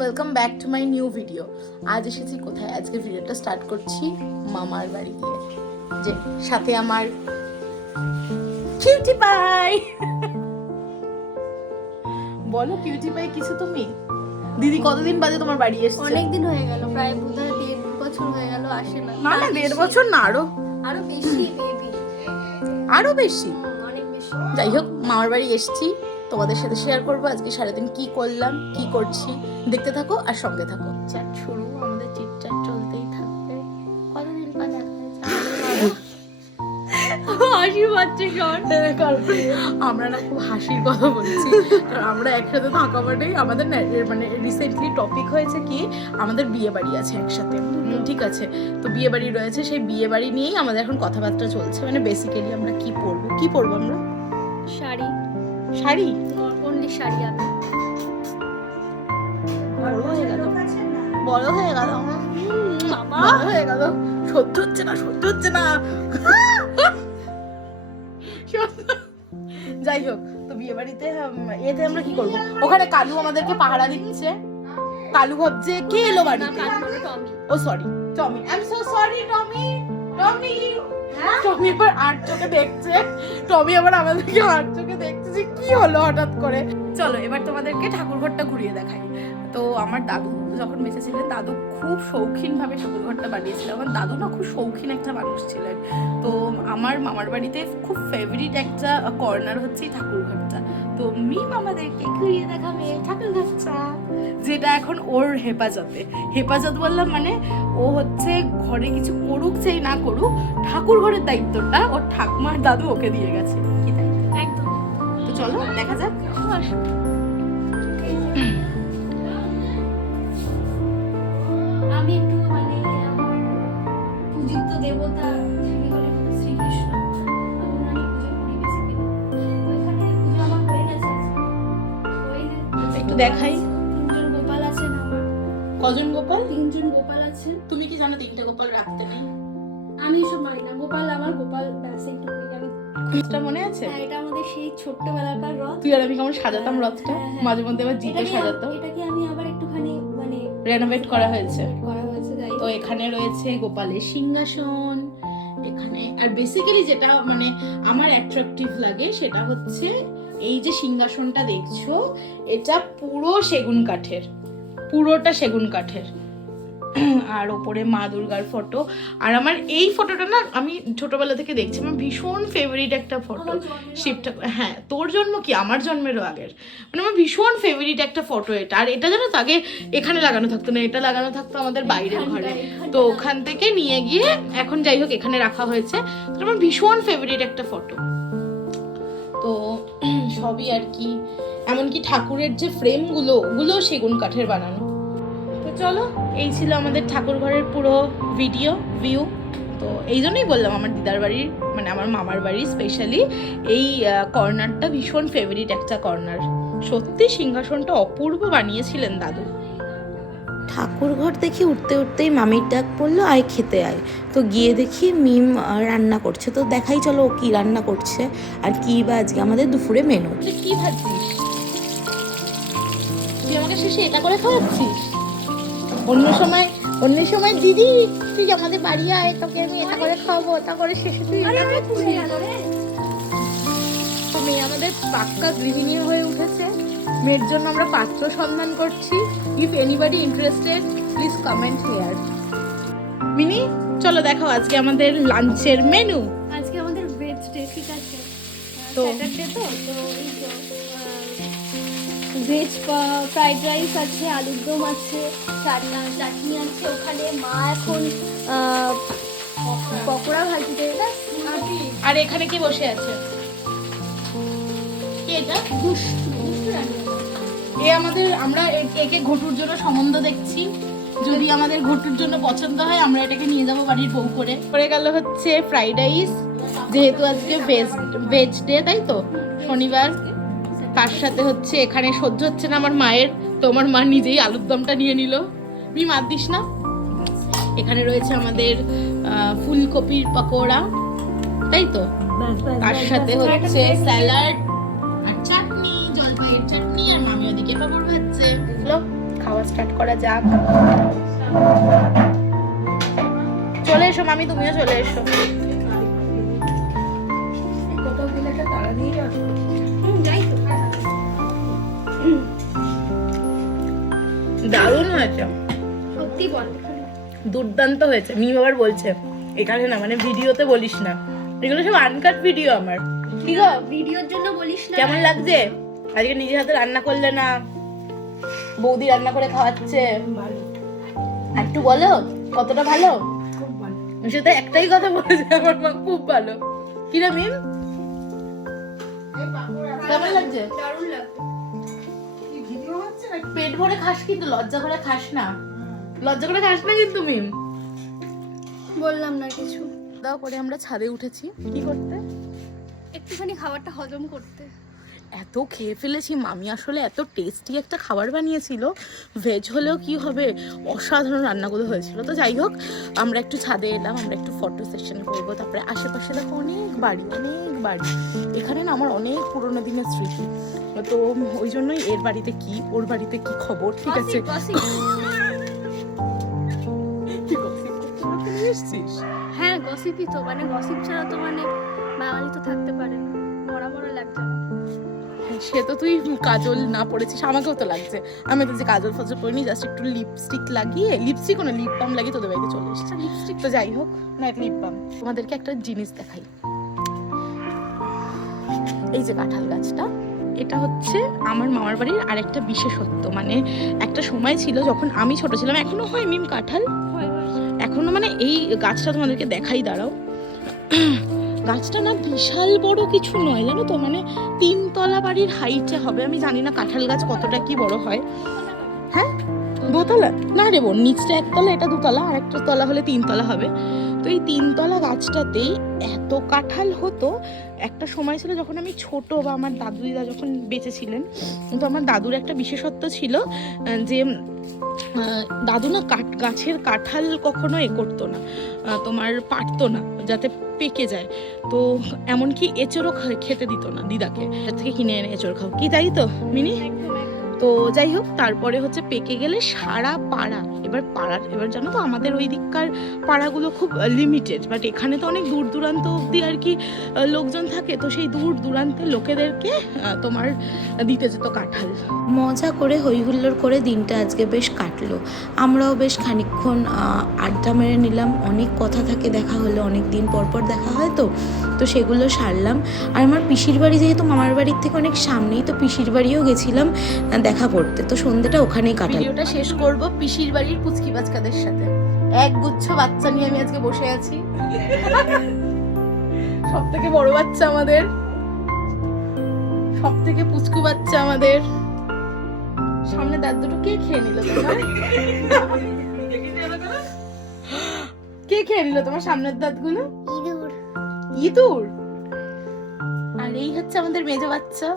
Welcome back to my new video. আজ এসেছি কোথায়? আজকে ভিডিওটা স্টার্ট করছি মামার বাড়ি দিয়ে, যে সাথে আমার কিউটি পাই। বলো কিউটি পাই কিছু তুমি। দিদি কতদিন বাদে তোমার বাড়ি এসেছে? অনেকদিন হয়ে গেল, প্রায় বোধহয় 1.5 বছর হয়ে গেল আসে না। না 1.5 বছর না, আরো বেশি বেবি, আরো বেশি। অনেক বেশি। যাই হোক, মামার বাড়ি এসেছি, তোমাদের সাথে শেয়ার করবো আজকে সারাদিন কি করলাম কি করছি। দেখতে থাকো আর সঙ্গে থাকো। চ্যাট শুরু, আমাদের চিটচ্যাট চলতেই থাকবে। কতদিন পর দেখা হাসি পাচ্ছে সর। আমরা না খুব হাসির কথা বলছি, কারণ আমরা একসাথে থাকা মানেই আমাদের মানে রিসেন্টলি টপিক হয়েছে কি আমাদের বিয়ে বাড়ি আছে একসাথে, ঠিক আছে? তো বিয়ে বাড়ি রয়েছে, সেই বিয়ে বাড়ি নিয়েই আমাদের এখন কথাবার্তা চলছে। মানে বেসিক্যালি আমরা কি পরবো আমরা? শাড়ি শাড়ি, অনলি শাড়ি। আমি বড় হয়ে গেল বড় হয়ে গেল, সহ্য হচ্ছে না। যাই হোক, তো বিয়ে বাড়িতে এতে আমরা কি করবো? ওখানে কালু আমাদেরকে পাহারা দিচ্ছে। কালু ভাবছে কে এলো বাড়িতে। Oh sorry Tommy, I am so sorry Tommy. Tommy আবার আট চোখে দেখছে। টমি আবার আমাদেরকে আট চোখে দেখছে যে কি হলো হঠাৎ করে। চলো এবার তোমাদেরকে ঠাকুরঘরটা ঘুরিয়ে দেখাই। তো আমার দাদু যখন বেঁচে ছিলেন, দাদু খুব শৌখিন ভাবে ঠাকুরঘরটা বানিয়েছিল। আমার দাদু না খুব শৌখিন একটা মানুষ ছিলেন। তো আমার মামার বাড়িতে খুব ফেভারিট একটা কর্নার হচ্ছে এই ঠাকুরঘরটা। তো মিম আমাদেরকে ঘুরিয়ে দেখাবে ঠাকুরঘরটা, যেটা এখন ওর হেফাজত বললাম, মানে ও হচ্ছে ঘরে কিছু করুক চাই না করুক, ঠাকুর ঘরের দায়িত্বটা ওর ঠাকুমার দাদু ওকে দিয়ে গেছে। কি দায়িত্ব? একদম। তো চলো দেখা যাক। আমি একটু মানে আমার পূজিত দেবতা শ্রীকৃষ্ণ, আমি পুজো করি বেসিক্যালি। ওইখানে পুজো আমার হয়ে গেছে। ওই একটু দেখাই। 3জন গোপাল আছেন আমার। কজন গোপাল? 3জন গোপাল আছেন। তুমি কি জানো 3টে গোপাল রাখতে নেই? আমি এসব মানি না। গোপাল আমার গোপাল, ব্যাস এইটুকুই জানি। এটা মনে আছে? হ্যাঁ, এটা আমাদের সেই ছোট্টবেলাকার রথ। তুই আর আমি কেমন সাজাতাম রথটা, মাঝে মধ্যে আবার জিতে সাজাতাম। এটাকে আমি আবার একটুখানি মানে রেনোভেট করা হয়েছে। যাই তো এখানে রয়েছে গোপালের সিংহাসন এখানে। আর বেসিক্যালি যেটা মানে আমার অ্যাট্রাকটিভ লাগে সেটা হচ্ছে এই যে সিংহাসনটা দেখছো, এটা পুরোটা সেগুন কাঠের। আর ওপরে মা দুর্গার ফটো। আর আমার এই ফটোটা না আমি ছোটবেলা থেকে দেখছি, আমার ভীষণ ফেভারিট একটা ফটো। শিব ঠাকুর, হ্যাঁ তোর জন্ম কি আমার জন্মেরও আগের, মানে আমার ভীষণ ফেভারিট একটা ফটো এটা। আর এটা জানো তো আগে এখানে লাগানো থাকতো না, এটা লাগানো থাকতো আমাদের বাইরের ঘরে। তো ওখান থেকে নিয়ে গিয়ে এখন যাই হোক এখানে রাখা হয়েছে। তো আমার ভীষণ ফেভারিট একটা ফটো। তো সবই আর কি, এমনকি ঠাকুরের যে ফ্রেমগুলো ওগুলো সেগুন কাঠের বানানো। তো চলো, এই ছিল আমাদের ঠাকুর ঘরের পুরো ভিউ। তো এই জন্যই বললাম আমার দিদার বাড়ির মানে আমার মামার বাড়ি স্পেশালি এই কর্নারটা ভীষণ ফেভারিট একটা কর্নার। সত্যি সিংহাসনটা অপূর্ব বানিয়েছিলেন দাদু। ঠাকুর ঘর দেখে উঠতেই মামির ডাক পড়লো, আয় খেতে আয়। তো গিয়ে দেখি মিম রান্না করছে। তো দেখাই চলো ও কি রান্না করছে আর কি বা আজকে আমাদের দুপুরে মেনু। কি ভাবছিস তুই আমাকে শেষে এটা করে খাওয়াচ্ছিস? অন্য সময় দিদি তুই আমাদের বাড়ি আয়, তোকে আমি এটা করে খাওয়াবো, ওটা করে শেষে তুই এটা খাচ্ছিস। তো মেয়ে আমাদের পাক্কা গৃহিণী হয়ে উঠেছে। মেয়ের জন্য আমরা পাত্র সন্ধান করছি। If anybody interested please comment here. Mini চলো দেখাও আজকে আমাদের লাঞ্চের মেনু। আজকে আমাদের ভেজ ডে, ঠিক আছে? তো স্যাটারডে তো এই তো ভেজ ফ্রাইড রাইস আছে, আলুর দম আছে, চাটনি আছে। ওখানে মা এখন পকোড়া ভাজতে। আর এখানে কি বসে আছে? কি এটা? আমরা একে ঘটুর জন্য সম্বন্ধ দেখছি। যদি আমাদের ঘটুর জন্য পছন্দ হয় আমরা এটাকে নিয়ে যাবো বাড়ির বউ করে। পড়ে গেল হচ্ছে ফ্রাইড রাইস, যেহেতু আজকে ভেজ ডে তাই তো শনিবার। তার সাথে হচ্ছে এখানে সহ্য হচ্ছে না আমার মায়ের, তো আমার মা নিজেই আলুর দমটা নিয়ে নিল। তুমি মার দিস না। এখানে রয়েছে আমাদের ফুলকপির পকোড়া, তাই তো? তার সাথে হচ্ছে স্যালাড আর চাটনি, জলপাইয়ের চাটনি। আর মামি ওদিকে পাপড় ভাজছে। খাওয়া স্টার্ট করা যাক। চলে এসো মামি, তুমিও চলে এসো। দারুণ হয়েছে, সত্যি বল, দুর্দান্ত হয়েছে। মিম আবার বলছে এখানে না, মানে ভিডিওতে বলিস না, এগুলো সব আনকাট ভিডিও আমার। কি গো, ভিডিওর জন্য বলিস না। কেমন লাগছে আজকে নিজের হাতে রান্না করলে না, বৌদি রান্না করে খাওয়াচ্ছে? একটু বলো কতটা ভালো? সেটা একটাই কথা বলেছে আমার মা, খুব ভালো। কি রে মিম, কেমন লাগছে? দারুণ লাগছে। পেট ভরে খাস কিন্তু, লজ্জা করে খাস না, লজ্জা করে খাস না কিন্তু মিম। বললাম না কিছু। দাও পরে আমরা ছাদে উঠেছি কি করতে, একটুখানি খাবারটা হজম করতে। এত খেয়ে ফেলেছি। মামি আসলে এত টেস্টি একটা খাবার বানিয়েছিল, ভেজ হলেও কি হবে, অসাধারণ রান্নাগুলো হয়েছিল। তো যাই হোক, আমরা একটু ছাদে এলাম, আমরা একটু ফটো সেশন করবো। তারপরে আশেপাশে দেখো অনেক বাড়ি, অনেক বাড়ি। এখানে না আমার অনেক পুরোনো দিনের স্মৃতি, তো ওই জন্যই এর বাড়িতে কি, ওর বাড়িতে কি খবর, ঠিক আছে। হ্যাঁ গসিপই তো, মানে গসিপ ছাড়া তো মানে বাঙালি তো থাকতে পারে না, মরা মরা লাগছে না। সে তো তুই কাজল না পড়েছিস, আমাকেও তো লাগছে। আমি তো যে কাজল ফাজল পরিনি, জাস্ট একটু লিপস্টিক লাগিয়ে, লিপস্টিক কোনো লিপ বাম লাগিয়ে তোদের বাড়িতে চলে এসেছে। লিপস্টিক তো যাই হোক না, লিপ বাম। তোমাদেরকে একটা জিনিস দেখাই, এই যে কাঁঠাল গাছটা, এটা হচ্ছে আমার মামার বাড়ির আরেকটা বিশেষত্ব। মানে একটা সময় ছিল যখন আমি ছোট ছিলাম, এখনো হয় মিম কাঁঠাল এখনো, মানে এই গাছটা তোমাদেরকে দেখাই, দাঁড়াও। গাছটা না বিশাল বড় কিছু নয় জানো তো, মানে 3 তলা বাড়ির হাইটে হবে। আমি জানি না কাঁঠাল গাছ কতটা কি বড় হয়। হ্যাঁ 2 তলা না রে বোন, নিচটা 1 তলা, এটা 2 তলা, আর একটা তলা হলে 3 তলা হবে। তো এই 3 তলা গাছটাতেই এত কাঁঠাল হতো। একটা সময় ছিল যখন আমি ছোট, বা আমার দাদু দিদা যখন বেঁচে ছিলেন, তো আমার দাদুর একটা বিশেষত্ব ছিল যে দাদু না গাছের কাঁঠাল কখনো করতো না, তোমার পারতো না যাতে পেকে যায়। তো এমনকি এঁচড়ও খেতে দিত না দিদাকে, তার থেকে কিনে এনে এঁচড় খাও, কি তাই তো মিনি? তো যাই হোক, তারপরে হচ্ছে পেকে গেলে সারা পাড়া, এবার জানো তো আমাদের ওই দিককার পাড়াগুলো খুব লিমিটেড, বাট এখানে তো অনেক দূর দূরান্ত অব্দি আর কি লোকজন থাকে। তো সেই দূর দূরান্তের লোকেদেরকে তোমার দিতে যেত কাঁঠাল। মজা করে হই হুল্লোড় করে দিনটা আজকে বেশ কাটলো। আমরাও বেশ খানিকক্ষণ আড্ডা মেরে নিলাম, অনেক কথা থাকে, দেখা হলো, অনেক দিন পর পর দেখা হয়, তো সেগুলো সারলাম। আর আমার পিসির বাড়ি যেহেতু মামার বাড়ির থেকে অনেক সামনেই, তো পিসির বাড়িও গেছিলাম দেখা করতে, তো সন্ধ্যেটা ওখানেই কাটালাম। ভিডিওটা শেষ করব পিসির বাড়ির পুচকি বাচ্চাদের সাথে। এক গুচ্ছ বাচ্চা নিয়ে আমি আজকে বসে আছি, সব থেকে বড় বাচ্চা আমাদের, সব থেকে পুচকু বাচ্চা আমাদের। সামনে দাঁত দুটো কে খেয়ে নিল তোমার? কে খেয়ে নিল তোমার সামনের দাঁতগুলো? ইঁদুর। ইঁদুর? আর এই হচ্ছে আমাদের মেজ বাচ্চা।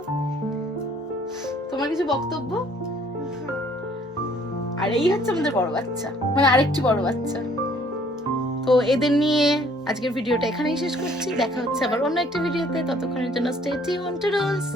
তোমার কিছু বক্তব্য? আর এই হচ্ছে আমাদের বড় বাচ্চা, মানে আরেকটি বড় বাচ্চা। তো এদের নিয়ে আজকের ভিডিওটা এখানেই শেষ করছি। দেখা হচ্ছে আবার অন্য একটা ভিডিওতে, ততক্ষণের জন্য স্টে টিউনড টু রুলস।